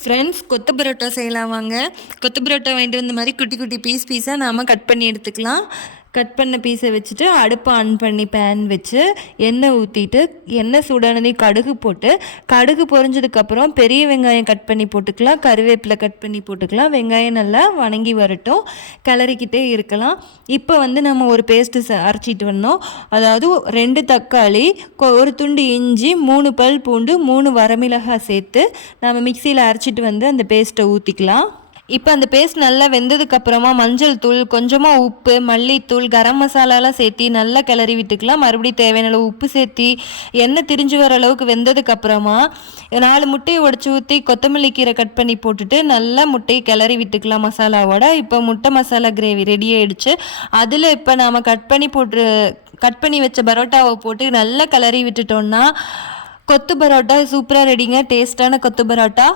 Friends கொத்து பரோட்டா செய்யலாம் வாங்க கொத்து பரோட்டா வாங்கிட்டு வந்த மாதிரி குட்டி குட்டி பீஸ் பீஸாக நாம் கட் பண்ணி எடுத்துக்கலாம். கட் பண்ண பீஸை வச்சுட்டு அடுப்பை ஆன் பண்ணி பேன் வச்சு எண்ணெய் ஊற்றிட்டு எண்ணெய் சூடானதையும் கடுகு போட்டு கடுகு பொரிஞ்சதுக்கப்புறம் பெரிய வெங்காயம் கட் பண்ணி போட்டுக்கலாம் கருவேப்பிலை கட் பண்ணி போட்டுக்கலாம். வெங்காயம் நல்லா வணங்கி வரட்டும் கிளறிக்கிட்டே இருக்கலாம். இப்போ வந்து நம்ம ஒரு பேஸ்ட்டு அரைச்சிட்டு வந்தோம். அதாவது ரெண்டு தக்காளி ஒரு துண்டு இஞ்சி மூணு பல் பூண்டு மூணு வரமிளகாய் சேர்த்து நம்ம மிக்சியில் அரைச்சிட்டு வந்து அந்த பேஸ்ட்டை ஊற்றிக்கலாம் இப்போ அந்த பேஸ்ட் நல்லா வெந்ததுக்கு அப்புறமா மஞ்சள் தூள் கொஞ்சமாக உப்பு மல்லித்தூள் கரம் மசாலாலாம் சேர்த்தி நல்லா கிளறி விட்டுக்கலாம். மறுபடியும் தேவையான அளவு உப்பு சேர்த்தி எண்ணெய் திரிஞ்சு வர அளவுக்கு வெந்ததுக்கு அப்புறமா நாலு முட்டையை உடச்சி ஊற்றி கொத்தமல்லி கீரை கட் பண்ணி போட்டுட்டு நல்லா முட்டையை கிளறி விட்டுக்கலாம் மசாலாவோட. இப்போ முட்டை மசாலா கிரேவி ரெடி ஆயிடுச்சு. அதில் இப்போ நாம் கட் பண்ணி போட்டு கட் பண்ணி வச்ச பரோட்டாவை போட்டு நல்லா கிளறி விட்டுட்டோம்னா கொத்து பரோட்டா சூப்பராக ரெடிங்க டேஸ்டான கொத்து பரோட்டா.